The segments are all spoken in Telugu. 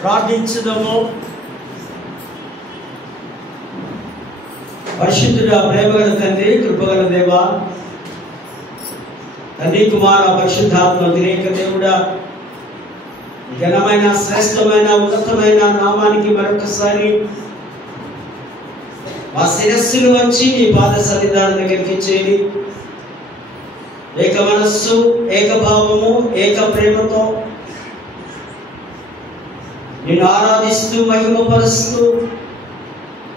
ప్రార్థించుదాము. పరిశుద్ధుడా, ప్రేమగల తండ్రి, కృపగల దేవ, తండ్రి కుమార పరిశుద్ధాత్మ తిరేక దేవుడా, ఘనమైన శ్రేష్టమైన ఉన్నతమైన నామానికి మరొకసారి మా శిరస్సును వచ్చి నీ పాద సన్నిధానం దగ్గరికి చేరి ఏక మనస్సు, ఏకభావము, ఏక ప్రేమతో నిన్ను ఆరాధిస్తూ మహిమపరుస్తూ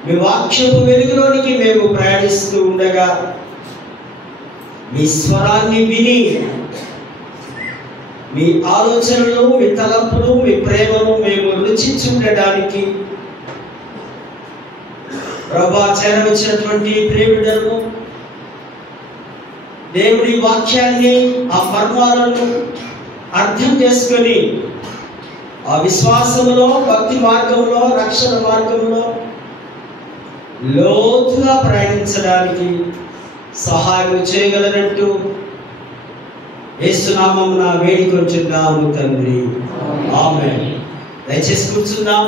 మీ వాక్యపు వెలుగులోనికి మేము ప్రయాణిస్తూ ఉండగా మీ స్వరాన్ని విని మీ ఆలోచనలు, మీ తలంపులు, మీ ప్రేమను మేము రుచించి ఉండడానికి ప్రభా చేరవచ్చినటువంటి ప్రేమిడను దేవుడి వాక్యాన్ని, ఆ మర్మాలను అర్థం చేసుకొని ఆ విశ్వాసంలో, భక్తి మార్గంలో, రక్షణ మార్గంలో లోతుగా ప్రయాణించడానికి సహాయం చేయగలనంటూ యేసునామమున వేడుకొంచున్నాము తండ్రి, ఆమేన్. దయచేసి కూర్చుందాం.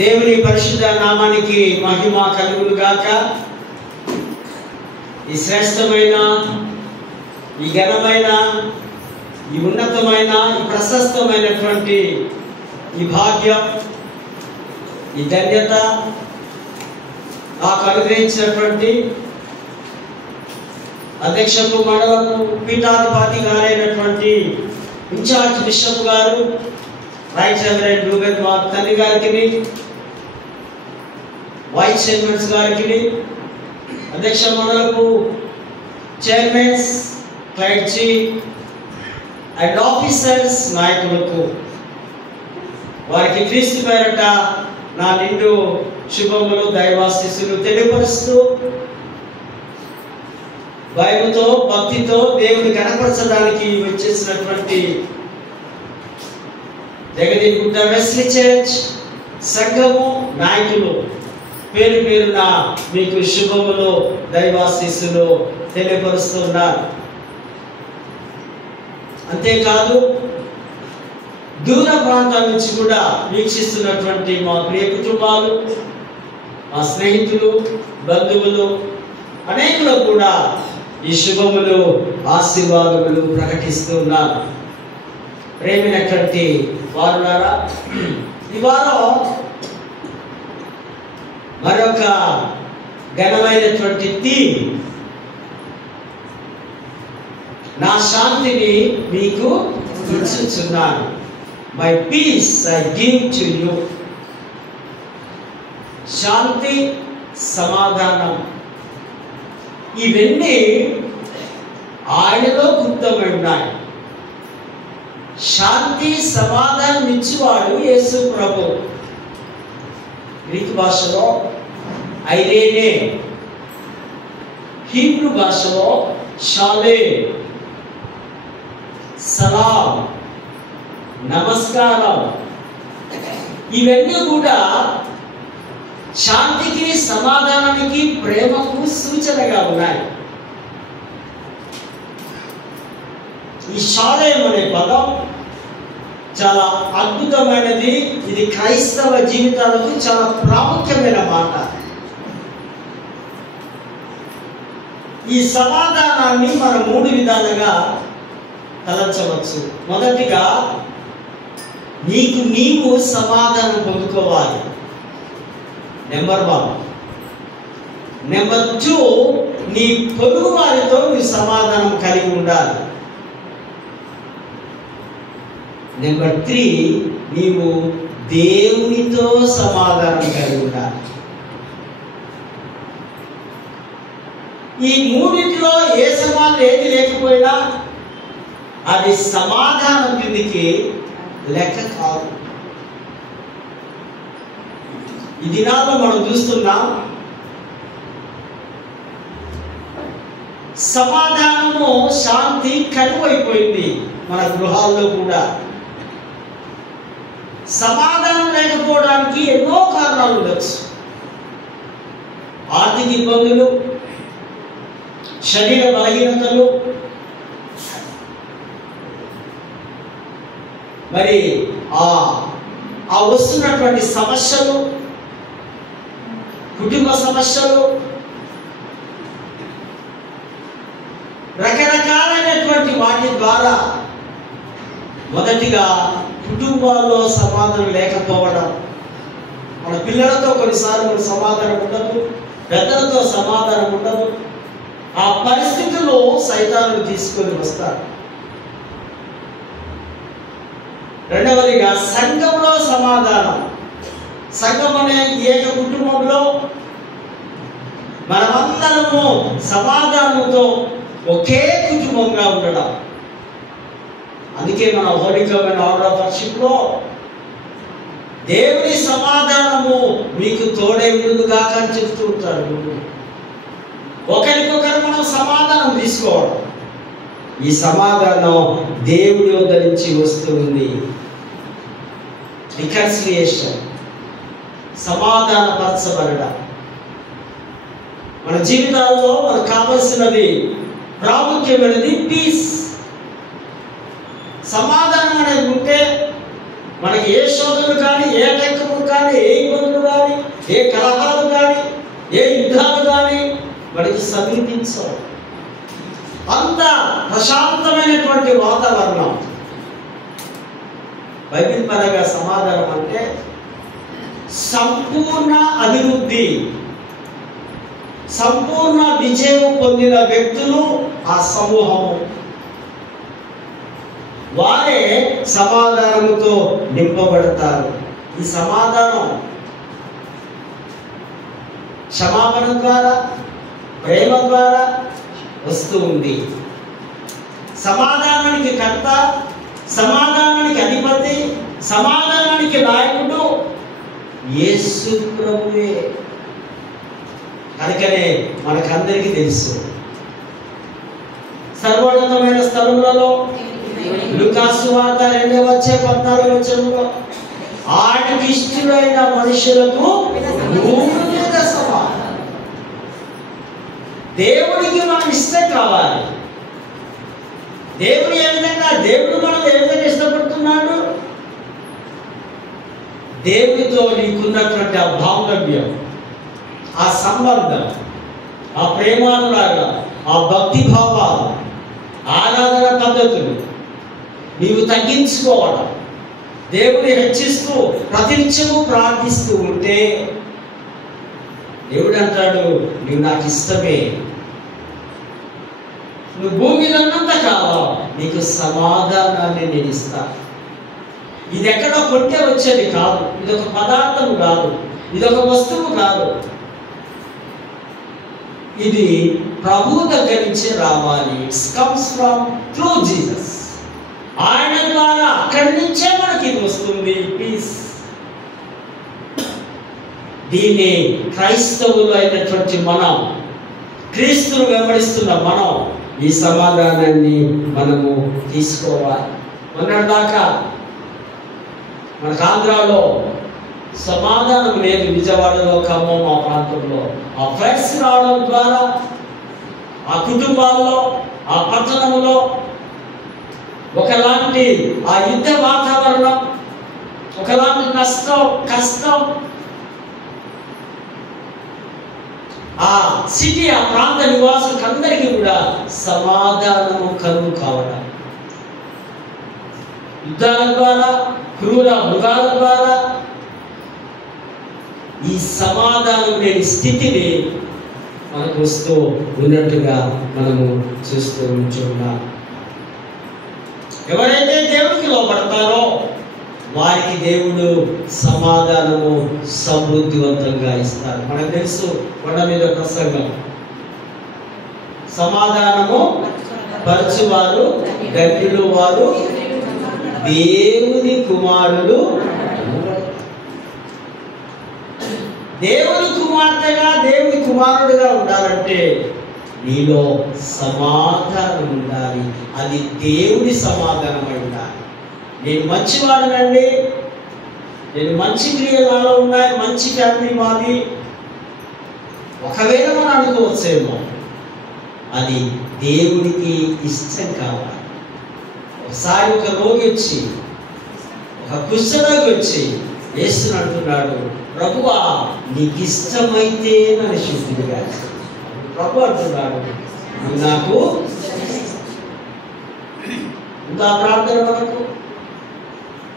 దేవుని పరిశుద్ధ నామానికి మహిమ కలుగును గాక. ఈ శ్రేష్టమైన, ఈ ఘనమైన, ఈ ఉన్నతమైన, ఈ ప్రశస్తమైనటువంటి ఈ భాగ్యం, ఈ ధన్యత నాకు అనుగ్రహించినటువంటి అధ్యక్షకు, మండలకు పీఠాధిపతి గారైనటువంటి ఇన్ఛార్జ్ బిషప్ గారు, రైట్ రెవరెండ్ రూబెన్ మా తండ్రి గారికి, వైస్ చైర్మన్స్ గారికి, అధ్యక్ష మండలకు చైర్మన్స్, క్లైడ్జీ అండ్ ఆఫీసర్స్, నాయకులకు, వారికి క్రీస్తు పేరట నా నిండు శుభములు, దైవాశీస్సులు తెలియపరుస్తూ భయముతో, భక్తితో దేవుని కనపరచడానికి వచ్చేసినటువంటి జగదీగుట్ట వెస్లీ చర్చ్ సంఘము నాయకులు పేరు పేరున మీకు శుభములు, దైవాశీస్సులు తెలియపరుస్తున్నారు. అంతేకాదు దూర ప్రాంతాల నుంచి కూడా వీక్షిస్తున్నటువంటి మా ప్రియ కుటుంబాలు, మా స్నేహితులు, బంధువులు అనేకులు కూడా ఈ శుభములు, ఆశీర్వాదములు ప్రకటిస్తున్నారు. ప్రేమైనటువంటి వారులారా, ఈ వారం మరొక ఘనమైనటువంటి థీమ్, నా శాంతిని మీకు ఇచ్చుచున్నాను, my peace I give to you. శాంతి, సమాధానం ఇవన్నీ ఆయనలో గుప్తమై ఉన్నాయి. శాంతి, సమాధానం ఇచ్చేవాడు యేసు ప్రభు. గ్రీకు భాషలో ఐరేనే, హీబ్రూ భాషలో షాలే, సలాం, నమస్కారం, ఇవన్నీ కూడా శాంతికి, సమాధానానికి, ప్రేమకు సూచనగా ఉన్నాయి. ఈ షాలేం అనే పదం చాలా అద్భుతమైనది. ఇది క్రైస్తవ జీవితాలకు చాలా ప్రాముఖ్యమైన మాట. ఈ సమాధానాన్ని మనం 3 విధాలుగా తలంచవచ్చు. మొదటిగా, నీకు నీవు సమాధానం పొందుకోవాలి, నెంబర్ 1. నెంబర్ 2, నీ పొరుగు వారితో నువ్వు సమాధానం కలిగి ఉండాలి. నెంబర్ 3, నీవు దేవునితో సమాధానం కలిగి ఉండాలి. ఈ మూడింటిలో ఏ సమాధానం ఏది లేకపోయినా అది సమాధానం కిందికి లెక్క కాదు. ఈ దినాల్లో మనం చూస్తున్నాం, సమాధానము, శాంతి కరువైపోయింది మన గృహాల్లో కూడా. సమాధానం లేకపోవడానికి ఎన్నో కారణాలు ఉండొచ్చు. ఆర్థిక ఇబ్బందులు, శరీర బలహీనతలు, మరి ఆ వస్తున్నటువంటి సమస్యలు, కుటుంబ సమస్యలు, రకరకాలైనటువంటి వాటి ద్వారా మొదటిగా కుటుంబాల్లో సమాధానం లేకపోవడం. మన పిల్లలతో కొన్నిసార్లు మన సమాధానం ఉండదు, పెద్దలతో సమాధానం ఉండదు. ఆ పరిస్థితుల్లో సైతాను తీసుకొని వస్తాడు. రెండవదిగా సంఘంలో సమాధానం. సంఘం అనే ఏక కుటుంబంలో మనమందరము సమాధానంతో ఒకే కుటుంబంగా ఉండడం. అందుకే మన హోలీ కమ్యూనియన్ ఆర్డర్ ఆఫ్ వర్షిప్లో దేవుని సమాధానము మీకు తోడే ఉండుగాక అని చెప్తూ ఉంటారు. ఒకరికొకరు మనం సమాధానం తీసుకోవడం. ఈ సమాధానం దేవుడి వద్ద నుంచి వస్తుంది. రికన్సిలియేషన్, సమాధానపరచబడడం. మన జీవితాల్లో మనకు కావలసినది, ప్రాముఖ్యమైనది పీస్. సమాధానం అనేది ఉంటే మనకి ఏ శోధనలు కానీ, ఏ టెక్కములు కానీ, ఏ ఇబ్బందులు కానీ, ఏ కలహాలు కానీ, ఏ యుద్ధాలు కానీ మనకి సమీపించవు. అంత ప్రశాంతమైనటువంటి వాతావరణం. బైబిల్ పరంగా సమాధానం అంటే సంపూర్ణ అభివృద్ధి, సంపూర్ణ విజయం పొందిన వ్యక్తులు, ఆ సమూహము, వారే సమాధానముతో నింపబడతారు. ఈ సమాధానం క్షమాపణ ద్వారా, ప్రేమ ద్వారా వస్తూ ఉంది. సమాధానానికి కర్త, సమాధానానికి అధిపతి, సమాధానానికి నాయకుడు యేసు ప్రభువే. కనుకనే మనకందరికీ తెలుసు, సర్వోన్నతమైన స్థలములలో లూకా సువార్త 2:14 ఆయనకి ఇష్టమైన మనుషులకు భూమి మీద సమాధానం. దేవుడికి మనం ఇష్టం కావాలి. దేవుడు మనం ఏ విధంగా ఇష్టపడుతున్నాడు? దేవుడితో నీకున్నటువంటి ఆ బాంధవ్యం, ఆ సంబంధం, ఆ ప్రేమానురాగం, ఆ భక్తి భావాలు, ఆరాధన పద్ధతులు నీవు తగ్గించుకోవడం, దేవుడిని హెచ్చిస్తూ ప్రతినిత్యము ప్రార్థిస్తూ ఉంటే దేవుడు అంటాడు, నువ్వు నాకు ఇష్టమే. నువ్వు భూమిలో ఉన్నంత కాలం నీకు సమాధానాన్ని నేను ఇస్తాను. ఇది ఎక్కడో కొట్టే వచ్చేది కాదు, ఇది ఒక పదార్థం కాదు, ఇది ఒక వస్తువు కాదు. ఇది ప్రభు దగ్గర నుంచి రావాలి. It's comes from through Jesus. ఆయన ద్వారా అక్కడి నుంచే మనకి ఇది వస్తుంది, పీస్. దీన్ని క్రైస్తవులు అయినటువంటి మనం, క్రీస్తును వెంబడిస్తున్న మనం ఈ సమాధానాన్ని మనము తీసుకోవాలి. మొన్నటిదాకా మనకు ఆంధ్రాలో సమాధానం లేదు. విజయవాడలో, ఖమ్మం, ఆ ప్రాంతంలో ఆ ఫ్లడ్స్ రావడం ద్వారా ఆ కుటుంబాల్లో, ఆ పట్టణంలో ఒకలాంటి ఆ యుద్ధ వాతావరణం, ఒకలాంటి కష్టం. ఆ సిటీ, ఆ ప్రాంత నివాసులకు అందరికీ కూడా సమాధానము కలుగు కావడం. యుద్ధాల ద్వారా, క్రూర మృగాల ద్వారా ఈ సమాధానం లేని స్థితిని మనకు వస్తూ ఉన్నట్టుగా మనము చూస్తూ ఉంటున్నాం. ఎవరైతే దేవుడికి లోపడతారో వారికి దేవుడు సమాధానము సమృద్ధివంతంగా ఇస్తారు. మనకు తెలుసు, కొండ మీద ప్రసంగం, సమాధానము పరచువారు ధన్యులు వారు దేవుని కుమారుడు. దేవుని కుమార్తెగా, దేవుని కుమారుడుగా ఉండాలంటే నీలో సమాధానం ఉండాలి. అది దేవుని సమాధానమై ఉండాలి. నేను మంచివాడినండి, నేను మంచి క్రియలు నాలో ఉన్నాయి, మంచి ఫ్యామిలీ మాది, ఒకవేళ మనం అనుకోవచ్చేమో, అది దేవుడికి ఇష్టం కావాలి. ఒకసారి ఒక రోగి వచ్చి కుష్ఠరోగి వచ్చి యేసుని అంటున్నాడు, ప్రభువా నీకు ఇష్టమైతే నన్ను శుద్ధిగా చేయి. ప్రభు అంటున్నాడు, నువ్వు నాకు ఇంకా ప్రార్థన వరకు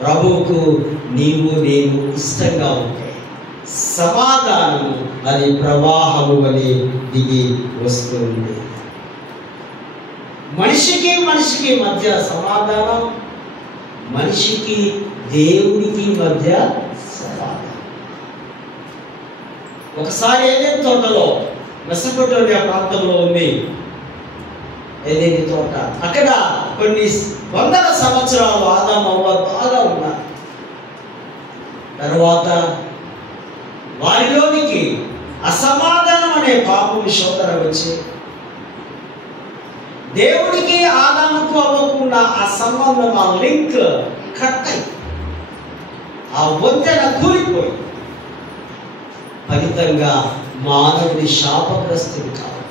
ప్రభువుకు నీవు నేను ఇష్టంగా ఉంటే సమాధానము అది ప్రవాహము వలె దిగి వస్తుంది. మనిషికి మధ్య సమాధానం, మనిషికి దేవునికి మధ్య సమాధానం. ఒకసారి ఏదైనా తోటలో మెసొపొటేమియా ప్రాంతంలో ఉంది ఏదైనా తోట. అక్కడ కొన్ని వందల సంవత్సరాలు ఆదాము అవ్వ బాగా ఉన్నారు. తర్వాత వారిలోనికి అసమాధానం అనే పాపం శోధన వచ్చి దేవుడికి ఆదాముకు అవ్వకుండా ఆ సంబంధం, ఆ లింక్ కట్ అయి ఆ వంతెన కూలిపోయి ఫలితంగా మానవుడి శాపగ్రస్తుడు కావడం,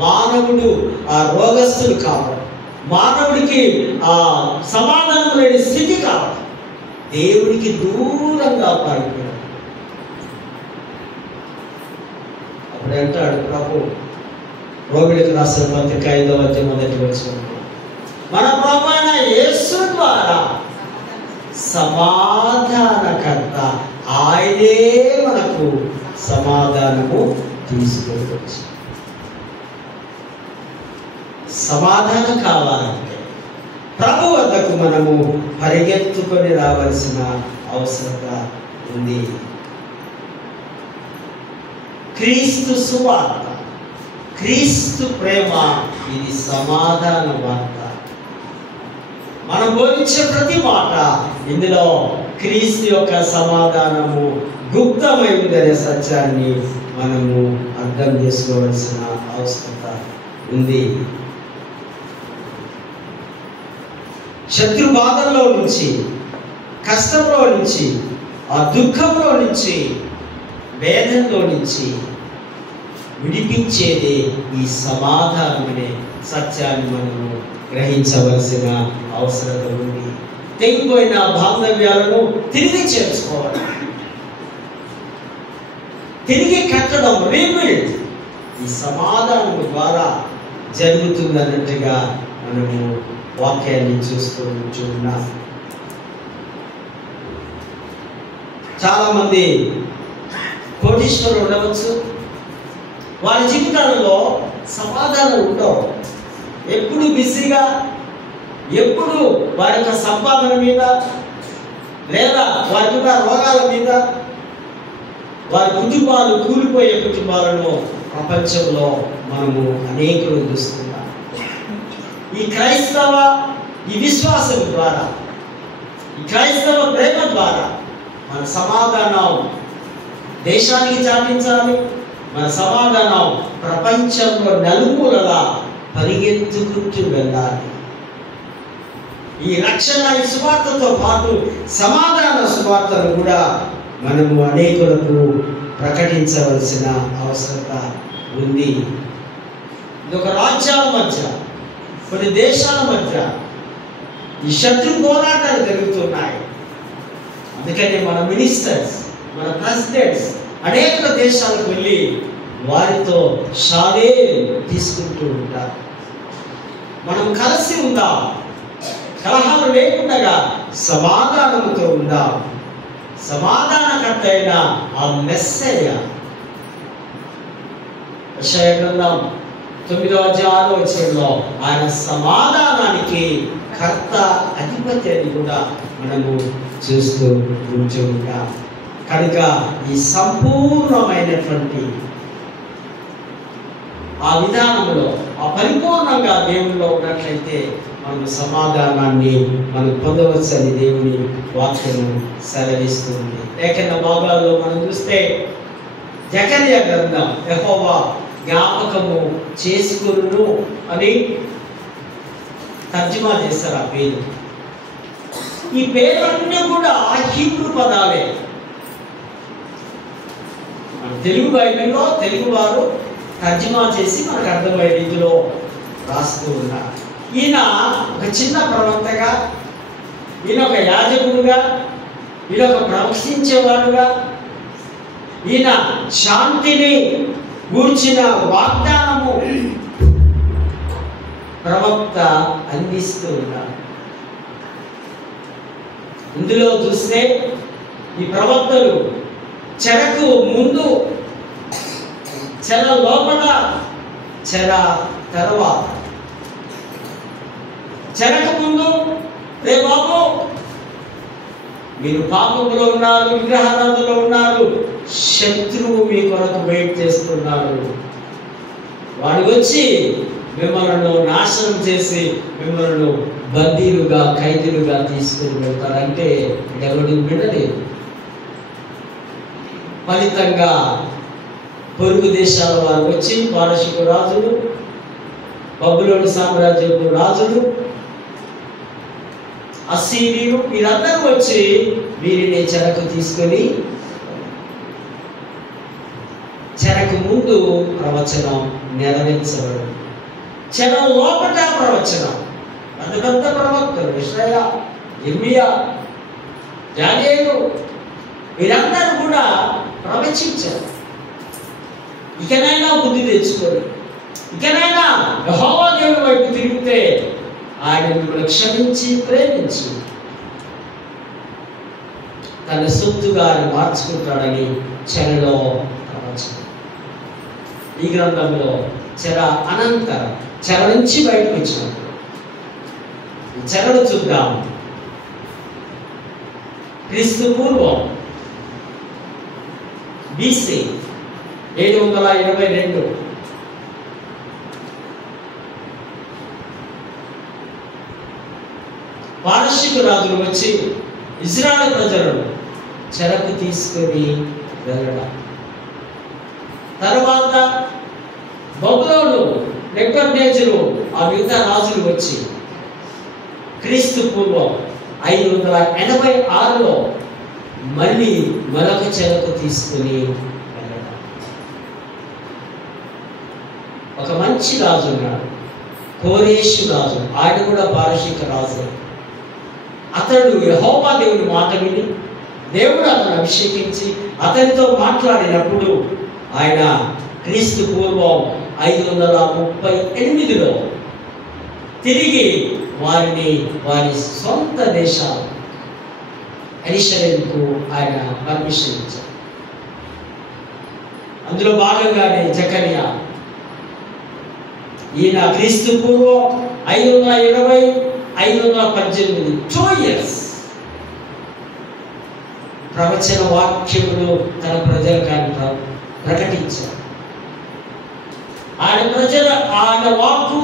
మానవుడు ఆ రోగస్తుడు కావడం, మానవుడికి ఆ సమాధానం లేని స్థితి కావడం, దేవుడికి దూరంగా పారిపోయాడు. అప్పుడు అంటాడు ప్రభు రోమిలకు రాసిన పత్రిక 5వ అధ్యాయం 1వ వచనంలో, మన ప్రభు అయిన యేసు ద్వారా సమాధానకర్త ఆయనే మనకు సమాధానము తీసుకొచ్చి. సమాధానం కావాలంటే ప్రభు వద్దకు మనము పరిగెత్తుకొని రావాల్సిన అవసరత ఉంది. క్రీస్తు సువార్త, క్రీస్తు ప్రేమ, ఇది సమాధాన వార్త. మనం బోధించే ప్రతి మాట ఇందులో క్రీస్తు యొక్క సమాధానము గుప్తమై ఉందనే సత్యాన్ని మనము అర్థం చేసుకోవాల్సిన అవసరత ఉంది. శత్రు బాధల్లో నుంచి, కష్టంలో నుంచి, ఆ దుఃఖంలో నుంచి, వేదనలో నుంచి విడిపించేదే ఈ సమాధానమనే సత్యాన్ని మనము గ్రహించవలసిన అవసరం ఉంది. తెగిపోయిన బాంధవ్యాలను తిరిగి చేర్చుకోవాలి, తిరిగి కట్టడం, రీబిల్డ్ ఈ సమాధానం ద్వారా జరుగుతుందన్నట్టుగా మనము వాక్యాన్ని చూస్తూ ఉన్నాం. చాలా మంది కోటీశ్వరులు ఉండవచ్చు, వారి జీవితాలలో సమాధానం ఉండవు. ఎప్పుడు బిజీగా, ఎప్పుడు వారి యొక్క సంపాదన మీద లేదా వారి యొక్క రోగాల మీద వారి కుటుంబాలు కూలిపోయే కుటుంబాలను ప్రపంచంలో మనము అనేకులు చూస్తున్నాం. ఈ క్రైస్తవ ఈ విశ్వాసం ద్వారా, ఈ క్రైస్తవ ప్రేమ ద్వారా మన సమాధానం దేశానికి చాటించాలి. మన సమాధానం ప్రపంచంలో నలుమూలలా పరిగెత్తుకుంటూ వెళ్ళాలి. ఈ రక్షణ ఈ సువార్తతో పాటు సమాధాన సువార్తను కూడా మనము అనేకులకు ప్రకటించవలసిన అవసరత ఉంది. ఇదొక రాజ్యాల మధ్య, కొన్ని దేశాల మధ్య ఈ శత్రు పోరాటాలు జరుగుతున్నాయి. అందుకని మన మినిస్టర్స్, మన ప్రెసిడెంట్స్ అనేక దేశాలకు వెళ్ళి వారితో షాలే తీసుకుంటూ ఉంటారు. మనం కలిసి ఉందాం, కలహాలు లేకుండా సమాధానంతో ఉందాం. సమాధానకర్త అయిన ఆ మెస్సయ్య, యెషయా గ్రంథం 9వ అధ్యాయంలో ఆయన సమాధానానికి కర్త, అధిపతి అని కూడా మనము చూస్తూ ఉంటాం. కనుక ఈ సంపూర్ణమైనటువంటి ఆ విధానంలో, ఆ పరిపూర్ణంగా దేవునిలో ఉన్నట్లయితే మనకు సమాధానాన్ని మనం పొందవచ్చని దేవుని వాక్యము సెలవిస్తుంది. లేఖన భాగాల్లో మనం చూస్తే జకర్యా గ్రంథం యెహోవా జ్ఞాపకము చేసుకొనును అని తర్జుమా చేస్తారు. ఆ పేరు, ఈ పేర్లన్నీ కూడా హీబ్రూ పదాలే. తెలుగు బైబిల్లో తెలుగు వారు తర్జుమా చేసి మనకు అర్థమయ్యే రీతిలో రాస్తూ ఉన్నారు. ఈయన ఒక చిన్న ప్రవక్తగా ఈయన ఒక యాజకుడుగా, ఈయన ఒక ప్రవచించేవాడుగా, ఈయన శాంతిని గూర్చిన వాగ్దానము ప్రవక్త అందిస్తూ ఉన్నాడు. ఇందులో చూస్తే ఈ ప్రవక్తలు చెరకు ముందు, చెర లోపల, చెర తర్వాత. చెరకు ముందు, రే బాబు మీరు పాపంలో ఉన్నారు, విగ్రహారాధనలో ఉన్నారు, శత్రువు మీ కొరకు వెయిట్ చేస్తున్నాడు, వాడు వచ్చి మిమ్మల్ని నాశనం చేసి మిమ్మల్ని బందీలుగా, ఖైదీలుగా తీసుకుని వెళ్తారంటే ఎవడు వినలేదు. ఫలితంగా పొరుగు దేశాల వారు వచ్చి, పారసీక రాజులు, బబులోను సామ్రాజ్యపు రాజులు, అస్సీరీయులు, వీరందరూ వచ్చి వీరిని చెరకు తీసుకొని, చెరకు ముందు ప్రవచనం నెరవేర్చబడు, చెర లోపట ప్రవచనం. పెద్ద పెద్ద ప్రవక్తలు యెషయా, ఇర్మియా, దానియేలు వీరందరూ కూడా ప్రవచించారు. ఇకనైనా బుద్ధి తెచ్చుకొని, ఇకనైనా యెహోవా దేవుని వైపు తిరిగితే ఆయన మిమ్మల్ని క్షమించి ప్రేమించి తన సొత్తుగా మార్చుకుంటాడని చెరలో ప్రవచనం. ఈ గ్రంథంలో చెర అనంతరం, చెర నుంచి బయటకు వచ్చినప్పుడు చెరలు చూద్దాం. క్రీస్తు పూర్వం BC 722 పారసీక రాజులు వచ్చి ఇజ్రాయెల్ ప్రజలను చెరకు తీసుకొని వెళ్ళడం. తర్వాత బబులోను, నెబుకద్నెజరు, ఆ మిగతా రాజులు వచ్చి క్రీస్తు పూర్వం 586లో మళ్ళీ మరొక చెరకు తీసుకుని వెళ్ళడం. ఒక మంచి రాజు ఉన్నాడు, కోరేషు రాజు. ఆయన కూడా పారసీక రాజు. అతడు యెహోవా దేవుని మాట విని, దేవుడు అతను అభిషేకించి అతనితో మాట్లాడినప్పుడు ఆయన క్రీస్తు పూర్వం 538లో తిరిగి వారిని వారి సొంత దేశాలు యెరూషలేముకు ఆయన పర్మిషన్ ఇచ్చారు. అందులో భాగంగానే జకర్యా, ఈయన క్రీస్తు పూర్వం 520 518 2 years ప్రవచన వాక్యములు తన ప్రజలకు ప్రకటించారు. ఆయన వాక్కు,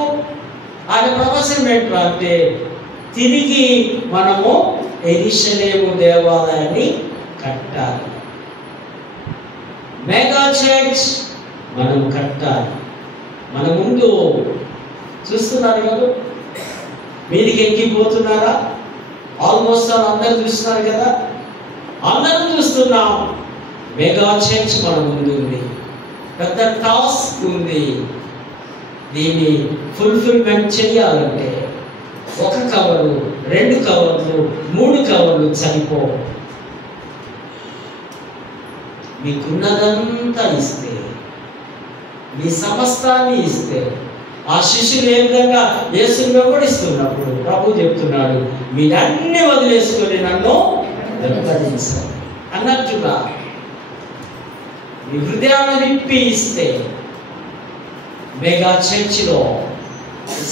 ఆయన ప్రవచనం ఏంటంటే తిరిగి మనము యెరూషలేము దేవాలయాన్ని కట్టాలి, మెగా చర్చ్ మనం కట్టాలి. మన ముందు చూస్తున్నారు కదా, మీదికి ఎక్కిపోతున్నారా? ఆల్మోస్ట్ అందరూ చూస్తున్నారు కదా, అందరూ చూస్తున్నాం. మెగా చర్చ్ మన ముందు ఉంది, పెద్ద టాస్క్ ఉంది. దీన్ని ఫుల్ఫిల్మెంట్ చేయాలంటే 1 కవరు, 2 కవర్లు, 3 కవర్లు సరిపో. మీకున్నదంతా ఇస్తే, మీ సమస్తాన్ని ఇస్తే, ఆ శిష్యులు ఏ విధంగా యేసుని వెంబడిస్తున్నప్పుడు ప్రభు చెప్తున్నాడు, మీరన్నీ వదిలేసుకొని నన్ను వెంబడించాలి అన్నట్టుగా మీ హృదయాన్ని విప్పి ఇస్తే మెగా చర్చిలో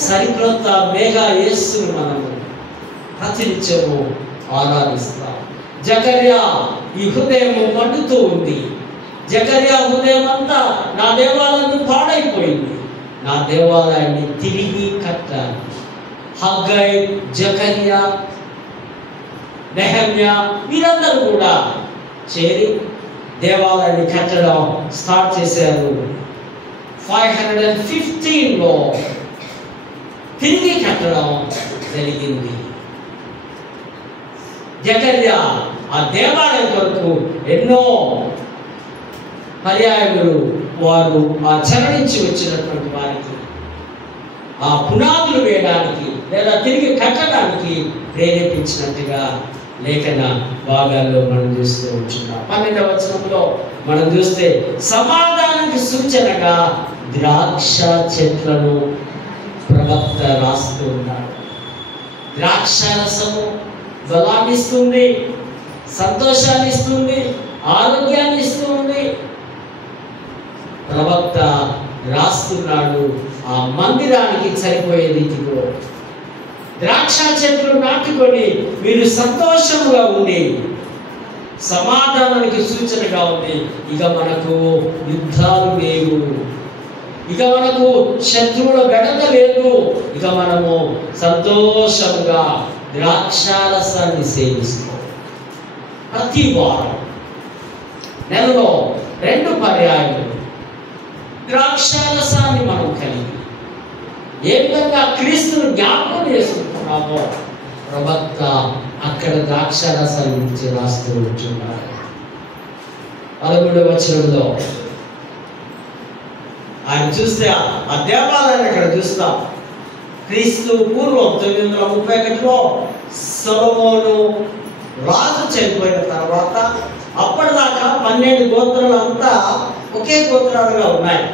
సరికొత్త మెగా యేసును మనము ప్రతినిత్యము ఆరాధిస్తాం. జకర్యా ఈ హృదయం మండుతూ ఉంది. జకర్యా హృదయం అంతా నా దేవాలయం పాడైపోయింది, నా దేవాలయాన్ని తిరిగి కట్టాలి. హగ్గై, జకర్యా, నెహెమ్యా వీరందరూ కూడా చేరి దేవాలయాన్ని కట్టడం స్టార్ట్ చేశారు. 515లో తిరిగి కట్టడం జరిగింది. జకర్యా ఆ దేవాలయం కొరకు ఎన్నో పర్యాయములు వారు ఆ చెర నుంచి వచ్చినటువంటి వారికి ఆ పునాదులు వేయడానికి లేదా తిరిగి కట్టడానికి ప్రేరేపించినట్టుగా లేఖన భాగాల్లో మనం చూస్తూ ఉంటున్నాం. 12వ వచనంలో మనం చూస్తే సమాధానానికి సూచనగా ద్రాక్ష చెట్లను ప్రవక్త రాస్తూ ఉన్నాడు. ద్రాక్షారసము బలాన్ని ఇస్తుంది, సంతోషాన్ని ఇస్తుంది, ఆరోగ్యాన్ని ఇస్తుంది. ప్రవక్త రాస్తున్నాడు ఆ మందిరానికి సరిపోయే రీతిలో ద్రాక్ష చెట్లు నాటుకొని మీరు సంతోషంగా ఉండి, సమాధానానికి సూచనగా ఉంది. ఇక మనకు యుద్ధాలు లేవు, ఇక మనకు శత్రువుల గడత లేదు, ఇక మనము సంతోషంగా ద్రాక్షారసాన్ని సేవిస్తాం. ప్రతి వారం నెలలో 2 పర్యాయాలు ద్రాక్షారసాన్ని మనం కలిగి ఏ విధంగా క్రీస్తును జ్ఞాపకం చేసుకుంటున్నామో ప్రవక్త అక్కడ ద్రాక్షారసాన్ని గురించి రాస్తూ ఉంటున్నారు. 11వ వచనంలో ఆయన చూస్తే ఆ దేవాలయాన్ని అక్కడ చూస్తాం. క్రీస్తు పూర్వం 931లో సొలొమోను రాజు చనిపోయిన తర్వాత అప్పటిదాకా 12 గోత్రాలు అంతా ఒకే గోత్రాలుగా ఉన్నాయి.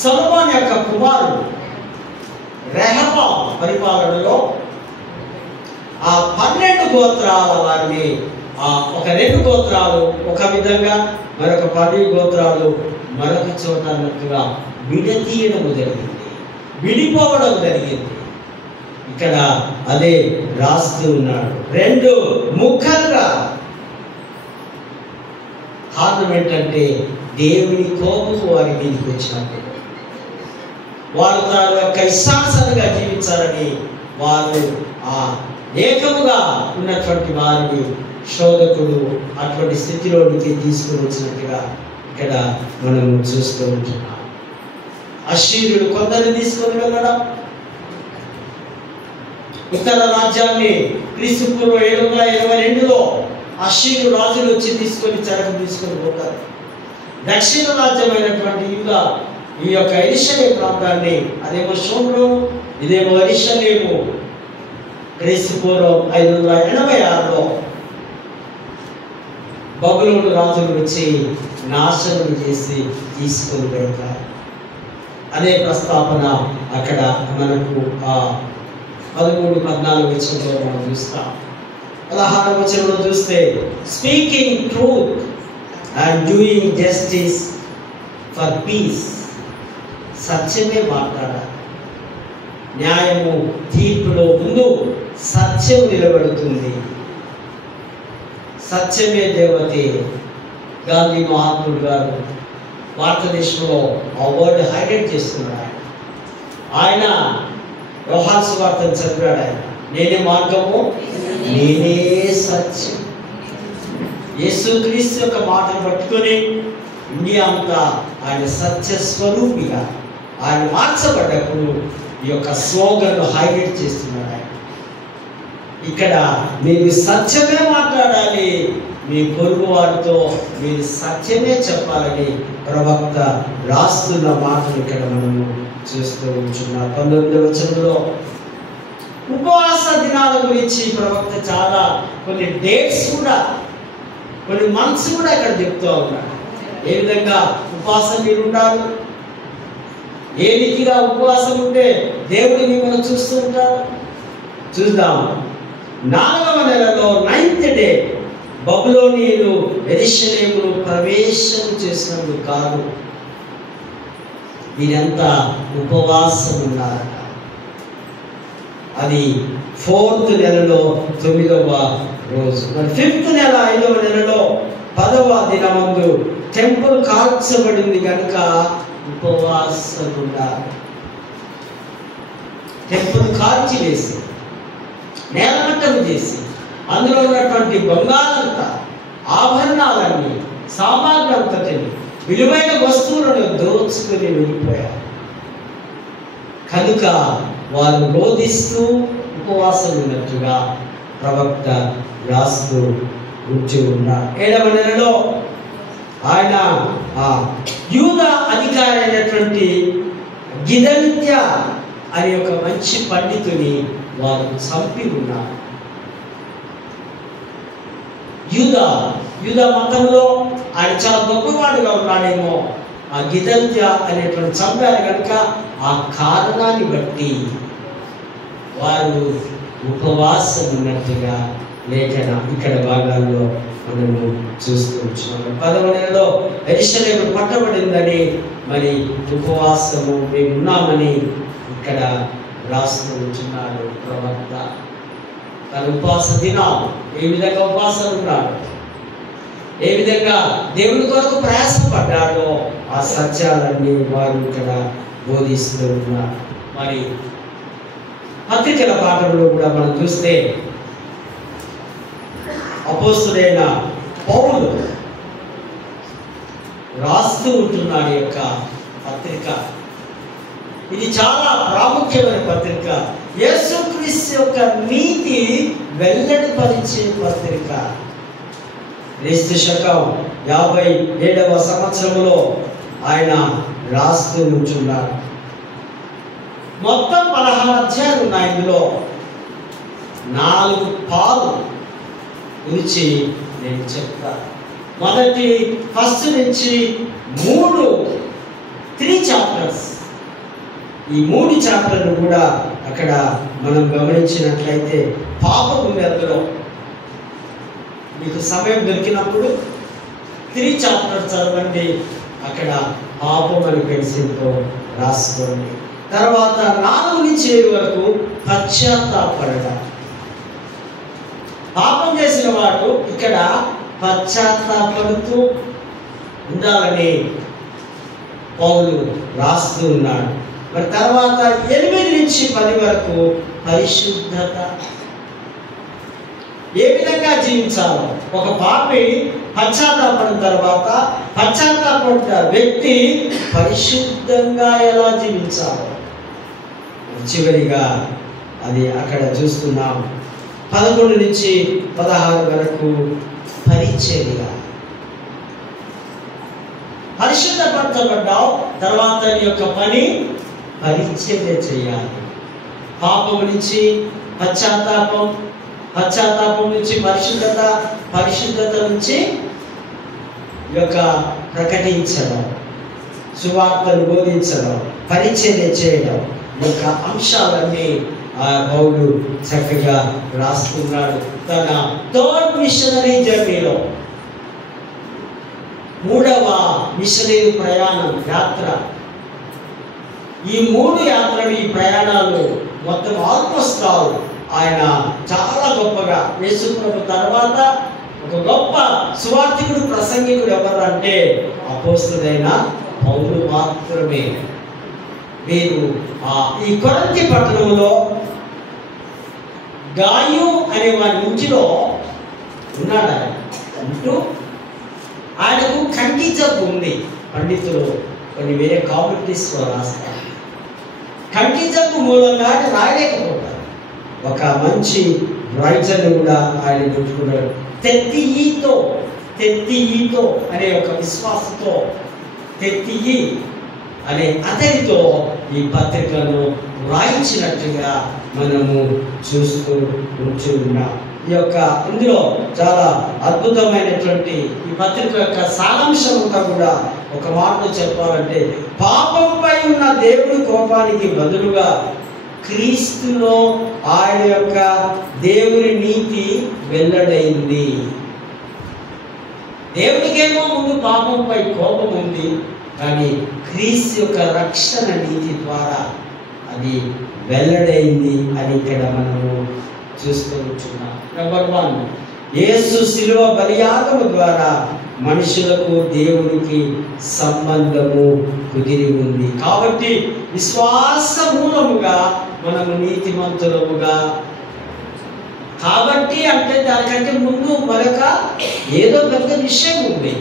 సొలొమోను యొక్క కుమారుడు రెహబాము పరిపాలనలో ఆ 12 గోత్రాల వారిని ఒక 2 గోత్రాలు ఒక విధంగా, మరొక 10 గోత్రాలు మరొక చోట అన్నట్టుగా విడతీయడం జరిగింది, విడిపోవడం జరిగింది. ఇక్కడ అదే రాస్తూ ఉన్నాడు. 2 ముఖంగా. కారణం ఏంటంటే దేవుని కోపం వారి మీదకి వచ్చినప్పుడు వారు తన యొక్క ఇష్టానుసారంగా జీవించాలని వారు ఆ ఏకముగా ఉన్నటువంటి వారిని శోధకుడు అటువంటి స్థితిలోనికి తీసుకుని వచ్చినట్టుగా ఇక్కడ మనం చూస్తూ ఉంటున్నాం. అశ్షూరుడు కొందరిని తీసుకొని వెళ్ళడం, ఉత్తర రాజ్యాన్ని క్రీస్తు పూర్వం 722లో అశ్షూరు రాజులు వచ్చి తీసుకొని పోతారు. దక్షిణ రాజ్యమైనటువంటి ఈ యొక్క యెరూషలేము ప్రాంతాన్ని, అదేమో షోమ్రోను, ఇదేమో యెరూషలేము, క్రీస్తు పూర్వం 586లో బబులోను రాజులు వచ్చి నాశనం చేసి తీసుకొని వెళ్తారు. అదే ప్రస్తావన అక్కడ మనకు 13-14 వచనంలో మనం చూస్తాం. 16వ వచనంలో చూస్తే speaking truth and doing justice for piece. సత్యమే మాట్లాడాలి. న్యాయము తీర్పులో ముందు సత్యం నిలబడుతుంది. సత్యమే దేవతే. గాంధీ మహాత్ముడు గారు భారతదేశంలో ఆ వర్డ్ హైలైట్ చేస్తున్నాడు. ఆయన యోహాను సువార్తను చదివాడు. ఆయన నేనే మార్గము, నేనే సత్యం. యేసుక్రీస్తు యొక్క మాటను పట్టుకొని ఇండియా అంతా ఆయన సత్య స్వరూపిగా ఆయన మార్చబడ్డప్పుడు ఈ యొక్క స్లోగన్ హైలైట్ చేస్తున్నాడు. ఆయన ఇక్కడ మీరు సత్యమే మాట్లాడాలి, మీ పొరుగు వారితో మీరు సత్యమే చెప్పాలని ప్రవక్త రాస్తున్న మాటలు ఇక్కడ మనము చూస్తూ ఉంటున్నాం. 19వ వచనంలో ఉపవాస దినాల గురించి ప్రవక్త చాలా కొన్ని డేట్స్ కూడా, కొన్ని మంత్స్ కూడా ఇక్కడ చెప్తూ ఉన్నాడు. ఏ విధంగా ఉపవాసం మీరు ఉండాలి, ఏ రీతిగా ఉపవాసం ఉంటే దేవుడు మిమ్మల్ని చూస్తూ ఉంటారు. చూద్దాం. 4వ నెలలో 9th డే బబులోనీయులు యెరూషలేమును ప్రవేశం చేసినందుకు కాదు, వీరంతా ఉపవాసం ఉన్నారట. అది 4th నెలలో 9వ రోజు. మరి 5th నెల 5వ నెలలో 10వ దినమందు టెంపుల్ కాల్చబడింది కనుక ఉపవాసం ఉండాలి. టెంపుల్ కాల్చివేసి నేలమట్టం చేసి అందులో ఉన్నటువంటి బంగారంతా, ఆభరణాలన్నీ, సామాగ్రి అంతటిని, విలువైన వస్తువులను దోచుకుని వెళ్ళిపోయారు. కనుక వారు రోధిస్తూ ఉపవాసం ఉన్నట్టుగా ప్రవక్త రాస్తూ ఉంటూ ఉన్నారు. 7వ నెలలో ఆయన యూదా అధికారి అయినటువంటి గిదల్యా అనే ఒక మంచి పండితుని వారు చంపి ఉన్నారు. యూదా మతంలో ఆయన చాలా గొప్పవాడుగా ఉన్నాడేమో, ఆ గిదల్య అనేటువంటి చంపారు కనుక ఆ కారణాన్ని బట్టి వారు ఉపవాసం ఉన్నట్టుగా లేఖన ఇక్కడ భాగాల్లో మనము చూస్తూ ఉంటున్నాము. 10వ నెలలో యెరూషలేము పట్టబడిందని మరి ఉపవాసము మేము ఉన్నామని ఇక్కడ రాస్తూ ఉంటున్నాడు ప్రవక్త. తన ఉపవాస దినాలు ఏ విధంగా ఉపవాసాలు ఉన్నాడు, ఏ విధంగా దేవుని కొరకు ప్రయాసపడ్డాడో ఆ సత్యాలన్నీ వారు ఇక్కడ బోధిస్తూ ఉన్నారు. మరి పత్రికల పాఠంలో కూడా మనం చూస్తే అపోస్తలుడైన పౌలు రాస్తూ ఉంటున్నాడు యొక్క పత్రిక. ఇది చాలా ప్రాముఖ్యమైన పత్రిక. యేసుక్రీస్తు యొక్క నీతి వెల్లడిపరిచే పత్రిక. క్రీస్తు శకం 57వ సంవత్సరంలో ఆయన రాస్తూ ఉంటున్నాడు. మొత్తం 16 అధ్యాయాలు ఉన్నాయి. ఇందులో 4 పాలు గురించి నేను చెప్తాను. ఫస్ట్ నుంచి 3 చాప్టర్స్. ఈ 3 చాప్టర్లు కూడా అక్కడ మనం గమనించినట్లయితే పాపం ఉంది అందులో. మీకు సమయం దొరికినప్పుడు 3 చాప్టర్స్ చదవండి. అక్కడ పాపం అని పెన్సిల్తో రాసుకోండి. తర్వాత 4 నుంచి 7 వరకు పశ్చాత్తాపడడం. పాపం చేసిన వాడు ఇక్కడ పశ్చాత్తాపడుతూ ఉండాలని పౌలు రాస్తూ ఉన్నాడు. మరి తర్వాత 8 నుంచి 10 వరకు పరిశుద్ధత, ఏ విధంగా జీవించాలో. ఒక పాపి పశ్చాత్తాపడిన తర్వాత పశ్చాత్తాపడిన వ్యక్తి పరిశుద్ధంగా ఎలా జీవించాలో చివరిగా అది అక్కడ చూస్తున్నాం. 11 నుంచి 16 వరకు పరిచర్య. పరిశుద్ధపరచబడ్డావు, తర్వాత నీ యొక్క పని పరిచర్య చేయాలి. పాపం నుంచి పశ్చాత్తాపం, పశ్చాత్తాపం నుంచి పరిశుద్ధత, పరిశుద్ధత నుంచి యొక్క ప్రకటించడం, సువార్తను బోధించడం, పరిచర్య చేయడం యొక్క అంశాలన్నీ ఆ పౌలు చక్కగా రాస్తున్నాడు. తన 3rd మిషనరీ జర్నీలో 3వ మిషనరీ ప్రయాణం యాత్ర. ఈ 3 యాత్రలు, ఈ ప్రయాణాలు మొత్తం ఆల్మోస్ట్ ఆయన చాలా గొప్పగా యేసుప్రభు తర్వాత ఒక గొప్ప సువార్థికుడు, ప్రసంగికుడు ఎవరు అంటే అపోస్తలుడైన పౌలు మాత్రమే. మీరు ఈ కొరింథీ పట్టణంలో గాయు అనే వారి ఇంటిలో ఉన్నాడు. అంటూ ఆయనకు కంటి జబ్బు ఉంది. పండితులు కొన్ని వేరే కామెంట్రీస్లో రాస్తారు. కంటి జబ్బు మూలంగా ఆయన రాయలేకపోతారు. ఒక మంచి రైటర్ని కూడా ఆయన పెట్టుకున్నాడు. తెత్తియీతో అనే ఒక విశ్వాసంతో తెత్తియి అనే అతనితో ఈ పత్రికను రాయించినట్టుగా మనము చూస్తూ ఉంటున్నాం. ఈ యొక్క ఇందులో చాలా అద్భుతమైనటువంటి ఈ పత్రిక యొక్క సారాంశం అంతా కూడా ఒక మాటలో చెప్పాలంటే, పాపంపై ఉన్న దేవుడి కోపానికి బదులుగా క్రీస్తులో ఆయన యొక్క దేవుని నీతి వెల్లడైంది. దేవుడికేమో ముందు పాపంపై కోపం ఉంది, కానీ క్రీస్తు యొక్క రక్షణ నీతి ద్వారా అది వెల్లడైంది అని ఇక్కడ మనము చూస్తూ ఉంటున్నాం. నెంబర్ 1, యేసు శిలువ బలియాగము ద్వారా మనుషులకు దేవునికి సంబంధము కుదిరి ఉంది. కాబట్టి విశ్వాస మూలముగా మనము నీతిమంతులముగా, కాబట్టి అంటే దానికంటే ముందు మరొక ఏదో పెద్ద విషయం ఉంది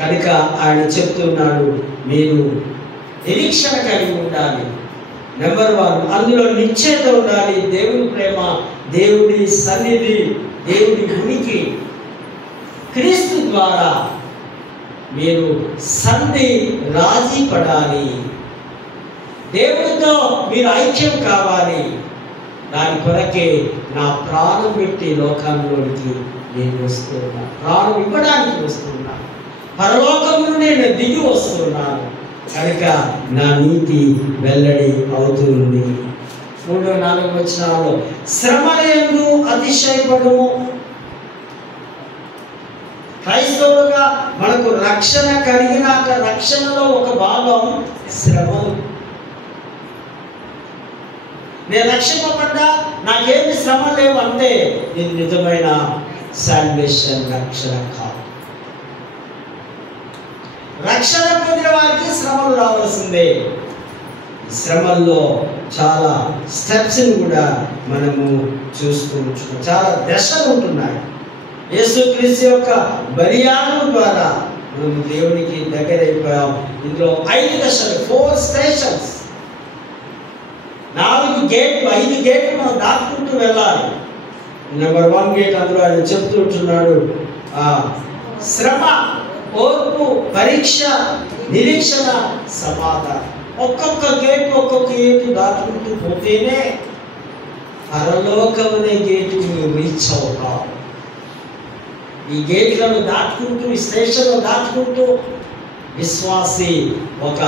కనుక ఆయన చెప్తున్నాడు, మీరు నిరీక్షణ కలిగి ఉండాలి. నెంబర్ 1, అందులో నిశ్చయత ఉండాలి. దేవుని ప్రేమ, దేవుడి సన్నిధి, దేవుడి ఉనికి, క్రీస్తు ద్వారా మీరు రాజీ పడాలి. దేవుడితో మీరు ఐక్యం కావాలి. దాని కొరకే నా ప్రాణం పెట్టి లోకంలోనికి నేను వస్తున్నా, ప్రాణం ఇవ్వడానికి వస్తున్నా, పరలోకమును నేను దిగి వస్తున్నాను కనుక నా నీతి వెల్లడి అవుతుంది. 3-4 వచనాల్లో శ్రమలందు అతిశయపడుము. క్రైస్తవులుగా మనకు రక్షణ కలిగినాక రక్షణలో ఒక భాగం శ్రమలు. నేను రక్షింపబడ్డా నాకేమి శ్రమ లేవు అంటే ఇది నిజమైన సాల్వేషన్, రక్షణ కాదు. రక్షణ పొందిన వారికి శ్రమలు రావాల్సిందే. శ్రమల్లో చాలా స్టెప్స్ని కూడా మనము చూసుకోవచ్చు, చాలా దశలు ఉంటున్నాయి. యేసుక్రీస్తు యొక్క బలియాగం ద్వారా మనం దేవునికి దగ్గర అయిపోయాం. ఇందులో 5 దశలు, 4 స్టేషన్స్, 4 గేట్లు, 5 గేట్లు మనం దాటుకుంటూ వెళ్ళాలి. నెంబర్ 1 గేట్ అందులో ఆయన చెప్తూ ఉంటున్నాడు, శ్రమ, ఓర్పు, పరీక్ష, నిరీక్షణ, సమాధానం. ఒక్కొక్క గేటు దాటుకుంటూ పోతేనే పరలోకమనే గేటు రీచ్ అవుతాం. ఈ గేట్లను దాటుకుంటూ, ఈ స్టేషన్లు దాటుకుంటూ విశ్వాసి ఒక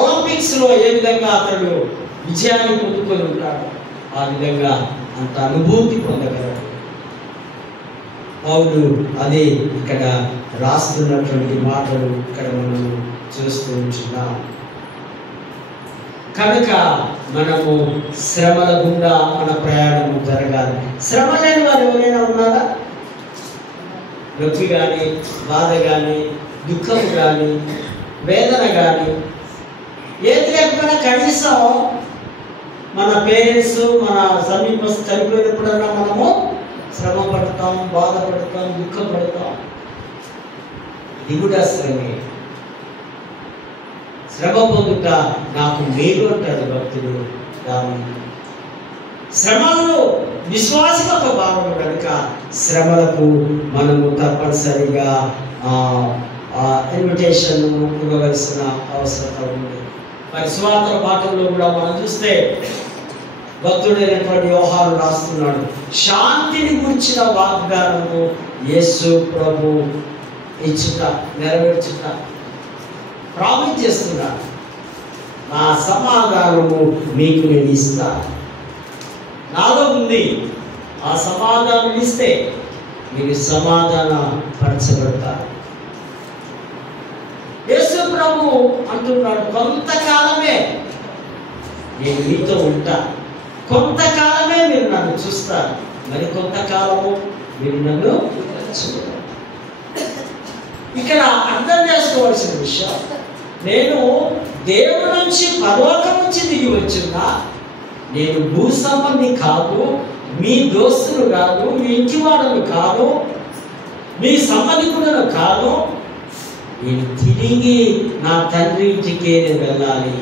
ఒలింపిక్స్లో ఏ విధంగా అతడు విజయాన్ని పొందుకొని ఉంటాడు, ఆ విధంగా అంత అనుభూతి పొందగలడు. పౌలు అదే ఇక్కడ రాస్తున్నటువంటి మాటలు ఇక్కడ మనం చూస్తూ ఉంటున్నాం. కనుక మనము శ్రమల గుండా మన ప్రయాణము జరగాలి. శ్రమ లేని వారు ఎవరైనా ఉన్నారా? నొప్పి కానీ, బాధ కానీ, దుఃఖం కానీ, వేదన కానీ ఏది లేకపోయినా కనీసం మన పేరెంట్స్, మన సమీపస్థ చనిపోయినప్పుడన్నా మనము శ్రమ పడతాం, బాధపడతాం, దుఃఖపడతాం. ఇది కూడా శ్రమే. శ్రమ పొందుట నాకు మేలు అంటాడు భక్తుడు దావీదు. శ్రమలు విశ్వాసం ఒక భాగం కనుక శ్రమలకు మనము తప్పనిసరిగా ఇన్విటేషన్ ఇవ్వవలసిన అవసరం ఉంది. మరి సువార్తల పాఠంలో కూడా మనం చూస్తే భక్తుడైనటువంటి యోహాను రాస్తున్నాడు, శాంతిని గురించిన వాగ్దానము యేసు ప్రభు ఇచ్చుట, నెరవేర్చుట ప్రామిస్ చేస్తున్నాడు. నా సమాధానము మీకు నేను ఇస్తాను, నాలో ఉంది. ఆ సమాధానం ఇస్తే మీరు సమాధాన పరచబడతారు. యేసు ప్రభు అంటున్నాడు, కొంతకాలమే నేను మీతో ఉంటా, కొంతకాలమే మీరు నన్ను చూస్తారు, మరి కొంతకాలము మీరు నన్ను చూడరు. ఇక్కడ అర్థం చేసుకోవాల్సిన విషయం, నేను దేవుడి నుంచి పరలోకం నుంచి దిగి వచ్చిన్నా, నేను భూ సంబంధి కాదు, మీ దోస్తులు కాదు, మీ ఇంటి వాళ్ళను కాదు, మీ సంబంధికులను కాదు. నేను తిరిగి నా తండ్రి ఇంటికే వెళ్ళాలి.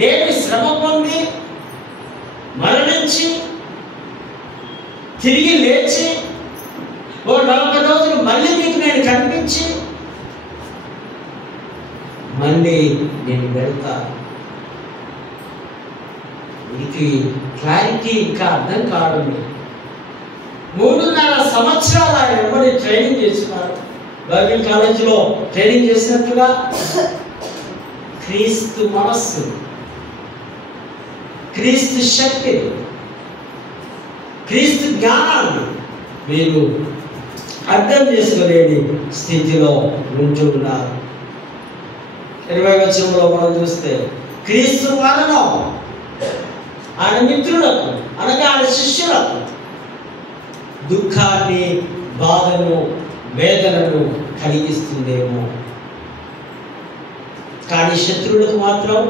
నేను శ్రమ పొంది మరణించి తిరిగి లేచి 40 రోజులు మళ్ళీ మీకు నేను కనిపించి మళ్ళీ నేను వెళ్తాను. ఇది క్లారిటీ ఇంకా అర్థం కావడం. 3.5 సంవత్సరాలు ఆయన ఎవరి ట్రైనింగ్ చేస్తున్నారు. బైబిల్ కాలేజీలో ట్రైనింగ్ చేసినట్టుగా క్రీస్తు మనస్సు, క్రీస్తు శక్తి, క్రీస్తు జ్ఞానాన్ని మీరు అర్థం చేసుకోలేని స్థితిలో ఉంటున్నారు. 20వ వచనంలో మనం చూస్తే క్రీస్తు మరణం ఆయన మిత్రులకు అనగా ఆయన శిష్యులకు దుఃఖాన్ని, బాధను, వేదనను కలిగిస్తుందేమో, కానీ శత్రువులకు మాత్రం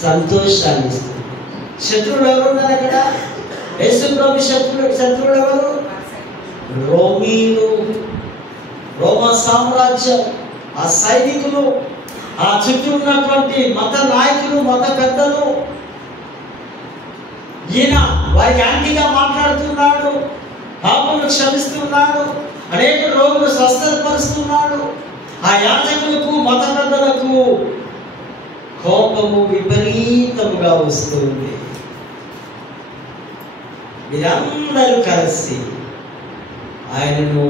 సంతోషాన్ని ఇస్తుంది. శత్రువులు ఎవరున్నారు అక్కడ? యేసు ప్రభు శత్రువులు ఎవరు? రోమీలు, రోమా సామ్రాజ్యం, ఆ సైనికులు, ఆ చుట్టూ ఉన్నటువంటి మత నాయకులు, మత పెద్దలు. ఈయన వారికి యాంటీగా మాట్లాడుతున్నాడు, పాపను క్షమిస్తున్నాడు, అనేక రోగులు స్వస్థపరుస్తున్నాడు, ఆ యాజకులకు మత పెద్దలకు కోపము విపరీతముగా వస్తుంది. వీరందరూ కలిసి ఆయనను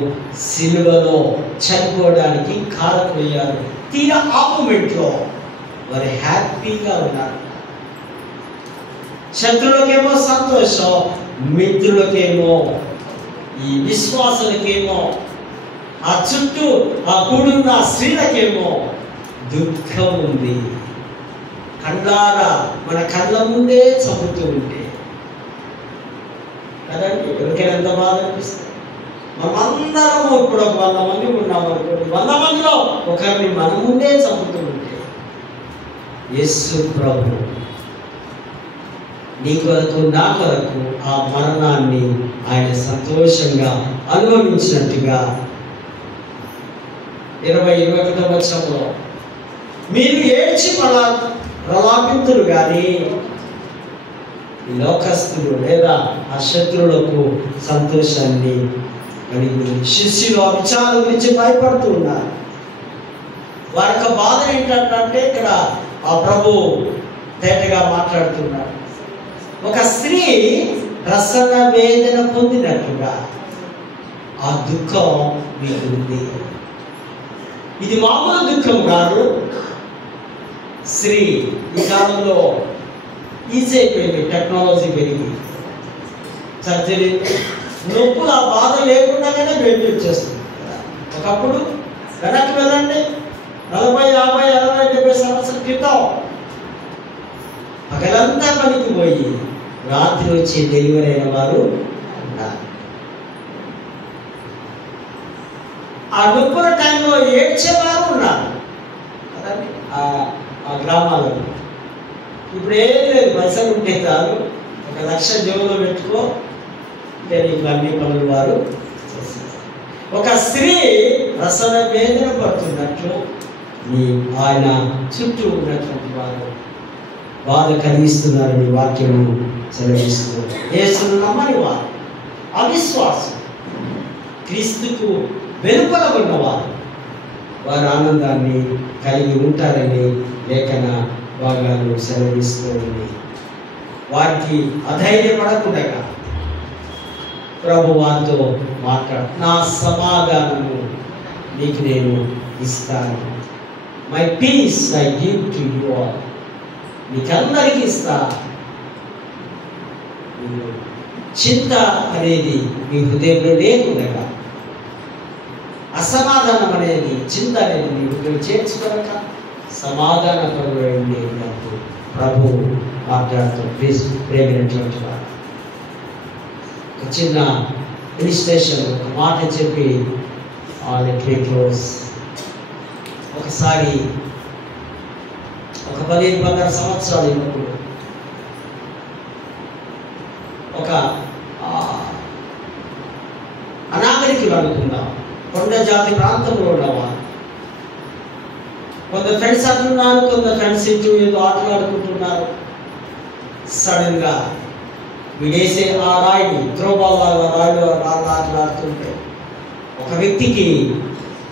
సిలువలో చనిపోవడానికి కారకుయ్యారు. తీరా ఆ మూమెంట్లో వారు హ్యాపీగా ఉన్నారు. శత్రువులకేమో సంతోషం, మిత్రులకేమో, ఈ విశ్వాసులకేమో, ఆ చుట్టూ ఆ కూడున్న స్త్రీలకేమో దుఃఖం ఉంది. కళ్ళారా మన కళ్ళ ముందే చంపుతూ ఉంటే కదండి, ఎవరికైనా ఎంత బాధ అనిపిస్తుంది. మనమందరము ఇప్పుడు ఒక 100 మంది ఉన్నాం అనుకోండి, 100 మందిలో ఒకరిని మన ముందే చంపుతూ ఉంటే, యేసు ప్రభు నీ కొరకు నా కొరకు ఆ మరణాన్ని ఆయన సంతోషంగా అనుభవించినట్టుగా 20-21 వచనంలో మీరు ఏడ్చి ప్రలాపింతులు కానీ లోకస్తులు లేదా ఆ శత్రువులకు సంతోషాన్ని కలిగి శిష్యులు ఆ విచారాల గురించి భయపడుతూ ఉన్నారు. వారి యొక్క బాధ ఏంటంటే ఇక్కడ ఆ ప్రభు తేటగా మాట్లాడుతున్నాడు. ఒక స్త్రీ రసన వేదన పొందినట్టుగా ఆ దుఃఖం మీకు ఉంది. ఇది మామూలు దుఃఖం కాదు. స్త్రీ ఈ కాలంలో ఈజీ అయిపోయింది, టెక్నాలజీ పెరిగి సర్జరీ, నొప్పులు ఆ బాధ లేకుండానే బయట వచ్చేస్తుంది. ఒకప్పుడు వెనక్కి వెళ్ళండి, 40, 50, 60, 70 సంవత్సరాల క్రితం పగలంతా పనికి పోయి రాత్రి వచ్చి డెలివరీ అయిన వారు ఉన్నారు. ఆ నొప్పుల టైంలో ఏడ్చేవారు ఉన్నారు కదండి ఆ గ్రామాలలో. ఇప్పుడు ఏం లేదు, పైసలు ఉంటే చాలు, 1 లక్ష జోబులో పెట్టుకో, నీకు అన్ని పనులు వారు చేస్తారు. ఒక స్త్రీ రసన వేదన పడుతున్నట్లు ఆయన చుట్టూ ఉన్నటువంటి వారు బాధ కలిగిస్తున్నారని వాక్యము సెలవిస్తున్నారు. యేసును నమ్మని వారు, అవిశ్వాసం, క్రీస్తుకు వెలుపల ఉన్నవారు వారు ఆనందాన్ని కలిగి ఉంటారని లేఖన భాగాలు సెలవిస్తుంది. వారికి అధైర్యపడకుండా ప్రభు వారితో నా సమాధానము నీకు నేను ఇస్తాను. My peace I give to you all. మీకందరికీ ఇస్తా. చింత అనేది మీ హృదయంలో లేకుండా, అసమాధానం అనేది, చింత అనేది మీ హృదయం చేర్చుకోక సమాధానపరుడైంది నాకు ప్రభు మాట్లాడుతూ ప్రేమైనటువంటి వారు. ఒక చిన్న ఇలిస్ట్రేషన్, ఒక మాట చెప్పి క్లోజ్. ఒకసారి ఒక 15 సంవత్సరాలు ఉన్నప్పుడు ఒక అనాగరికులు అనుకుందాం, కొండ జాతి ప్రాంతంలో ఉన్నవారు, కొందరు ఫ్రెండ్స్ అంటున్నారు, కొందరు ఫ్రెండ్స్ ఇంటూ ఏదో ఆటలాడుకుంటున్నారు. సడన్ గా విడేసే ఆ రాయిని త్రోబాల్ రాయిలో ఆటలాడుతుంటే ఒక వ్యక్తికి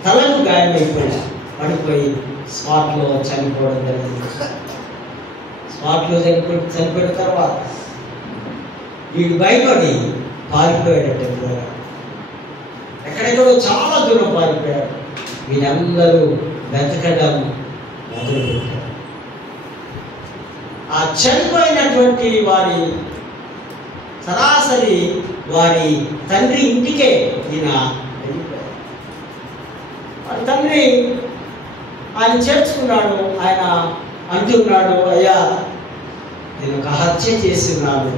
తలకు గాయమైపోయి పడిపోయి స్పాట్లో చనిపోవడం జరిగింది. స్పాట్లో చనిపోయిన తర్వాత వీడు భయపడి పారిపోయాడట. ఎక్కడెక్కడో చాలా దూరం పారిపోయాడు. వీళ్ళందరూ వెతకడం మొదలుపెట్టారు. ఆ చనిపోయినటువంటి వారి సరాసరి వారి తండ్రి ఇంటికే ఈయన వెళ్ళిపోయాడు. వారి తండ్రి ఆయన చేర్చుకున్నాడు. ఆయన అంటున్నాడు, అయ్యా నేను ఒక హత్య చేసి ఉన్నాను,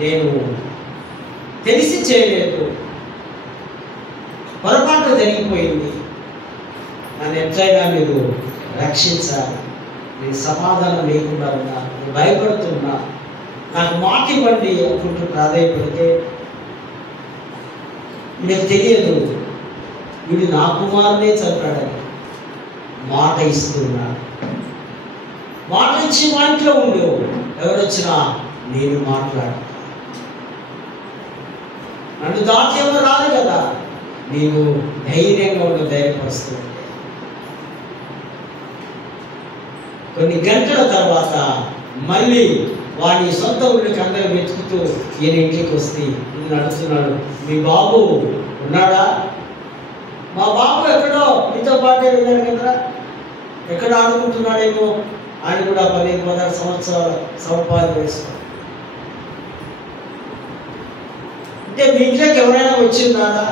నేను తెలిసి చేయలేదు, పొరపాటు జరిగిపోయింది, నన్ను ఎట్లయినా మీరు రక్షించాలి, నేను సమాధానం లేకుండా ఉన్నా, నేను భయపడుతున్నా, నాకు మాట ఇవ్వండి అనుకుంటూ ప్రాధాయపడితే, నీకు తెలియదు వీడు నా కుమారునే చంపాడని మాట ఇస్తున్నాడు. మాట ఇచ్చి మా ఇంట్లో ఉండు, ఎవరొచ్చినా నేను మాట్లాడు, నన్ను దాటి ఎవరు రాదు కదా, నీవు ధైర్యంగా ఉన్న ధైర్యపరుస్తుంది. కొన్ని గంటల తర్వాత మళ్ళీ వాడి సొంత ఊరికి అందరూ వెతుకుతూ ఈయన ఇంటికి వస్తే ఈయన అడుగుతున్నాడు, మీ బాబు ఉన్నాడా? మా బాబు ఎక్కడో మీతో పాటే వెళ్ళాడు కదా, ఎక్కడ ఆడుకుంటున్నాడేమో. ఆయన కూడా 15-16 సంవత్సరాల సంపాదన వేస్తాడు. అంటే మీ ఇంట్లోకి ఎవరైనా వచ్చిన్నారా?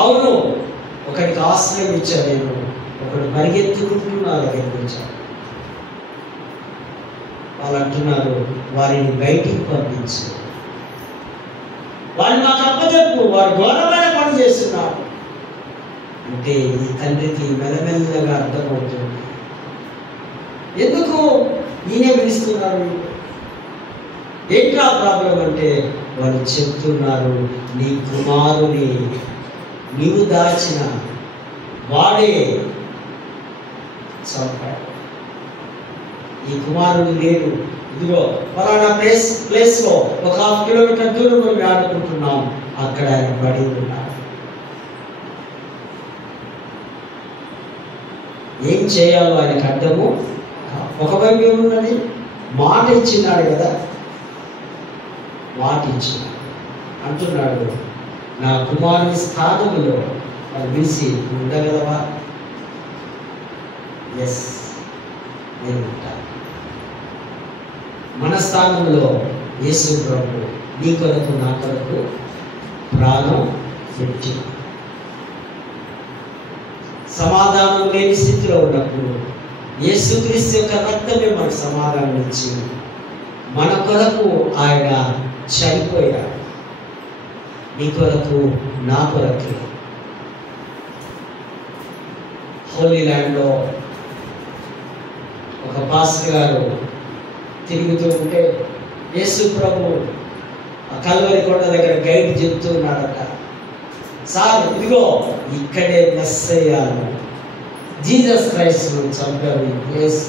అవును, ఒకరికి ఆశ్రయం ఇచ్చాను నేను, ఒకడు పరిగెత్తుకుంటూ నా దగ్గరికి వచ్చాను. వాళ్ళు అంటున్నారు, వారిని బయటికి పంపించు, వారిని మాకు అప్పచెప్పు, వారు ఘోరమైన పని చేస్తున్నారు. అంటే ఈ తండ్రికి మెల్లమెల్లగా అర్థమవుతుంది, ఎందుకు ఈయనే పిలుస్తున్నారు, ఏంటా ప్రాబ్లం అంటే వాళ్ళు చెప్తున్నారు, నీ కుమారుని నీవు దాచిన వాడే చంపాడు, ఈ కుమారుడు లేడు, ఇదిగో ఫలానా ప్లేస్లో ఒక 1/2 కిలోమీటర్ దూరంలో మేము ఆడుకుంటున్నాం, అక్కడ ఆయన పడి ఉన్నాడు. ఏం చేయాలో ఆయనకు అర్థము. ఒకవైపు ఏమున్నది, మాట ఇచ్చినాడు కదా, మాట ఇచ్చినాడు అంటున్నాడు, నా కుమారుని స్థానంలో వాళ్ళు పిలిచి ఉండగలవా? ఎస్, నేను ఉంటాను. మన స్థానంలో యేసు ప్రభు నీ కొరకు నా కొరకు ప్రాణం పెట్టి సమాధానం లేని స్థితిలో ఉన్నప్పుడు యేసుక్రీస్తు యొక్క రక్తమే మనకు సమాధానం ఇచ్చి మన కొరకు ఆయన చనిపోయాడు. నీ కొరకు నా కొరకే. హోలీ ల్యాండ్లో ఒక పాస్టర్ గారు తిరుగుతూ ఉంటే యేసు ప్రభు కల్వరి కొండ దగ్గర గైడ్ చెప్తూ ఉన్నాడట, సార్ ఇదిగో ఇక్కడే మెస్సయ్యాను, జీసస్ క్రైస్ట్ను చంపారు ఈ ప్లేస్,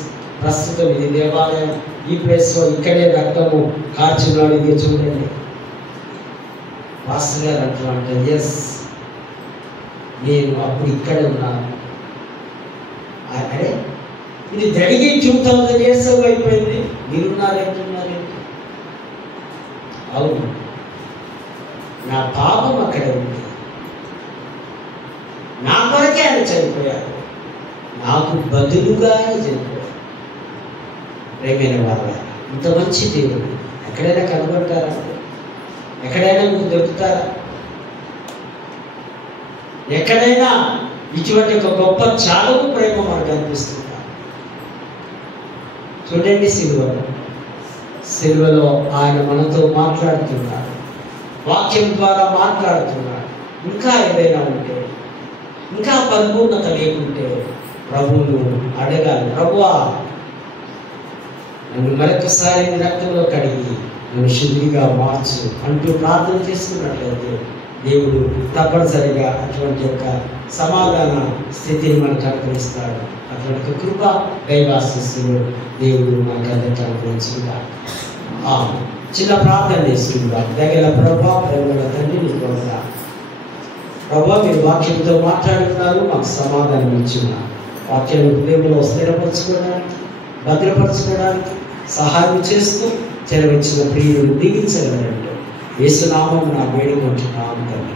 ప్రస్తుతం ఇది దేవాలయం, ఈ ప్లేస్లో ఇక్కడే రక్తము కార్చున్నాడు, ఇది చూడండి. పాస్టర్ గారు అంటున్నాడు, ఎస్ నేను అప్పుడు ఇక్కడ ఉన్నాను. అరే ఇది జరిగి 2000 years అయిపోయింది, మీరున్నారేంటున్నారేంటి? అవును, నా పాపం అక్కడే ఉంది, నా కొరకే ఆయన చనిపోయారు, నాకు బదులుగా ఆయన చనిపోయారు. ప్రేమైన వాళ్ళ ఇంత మంచి దేవుడు ఎక్కడైనా కనబడతారా? ఎక్కడైనా మీకు దొరుకుతారా? ఎక్కడైనా ఇటువంటి ఒక గొప్ప చాలవు ప్రేమ మనకు అనిపిస్తుందా? చూడండి, సిలువలో ఆయన మనతో మాట్లాడుతున్నాడు, వాక్యం ద్వారా మాట్లాడుతున్నాడు. ఇంకా ఏదైనా ఉంటే, ఇంకా పరిపూర్ణత లేకుంటే ప్రభువును అడగాలి, ప్రభువా నన్ను మరొకసారి రక్తంలో కడిగి నన్ను శుద్ధిగా మార్చు అంటూ ప్రార్థన చేసుకున్నట్లయితే దేవుడు తప్పనిసరిగా అటువంటి యొక్క సమాధాన స్థితిని మనకు అనుగ్రహిస్తాడు. అటువంటి కృప దైవాశిస్సులు దేవుడు మనకు అందరికీ అనుగ్రహించుకుంటాడు. చిన్న ప్రార్థన చేసుకుందాం. దగ్గర ప్రభా, ప్రేమల తండ్రి, నీకు వందనాలు ప్రభా, మీరు వాక్యంతో మాట్లాడుతున్నారు, మాకు సమాధానం ఇచ్చున్నారు. వాక్యాన్ని హృదయంలో స్థిరపరచుకోవడానికి, భద్రపరచుకోవడానికి సహాయం చేస్తూ చెరవచ్చిన ప్రియులను దీవించగలరంటే యేసు నామమున వేడుకుంటున్నాము తండ్రి.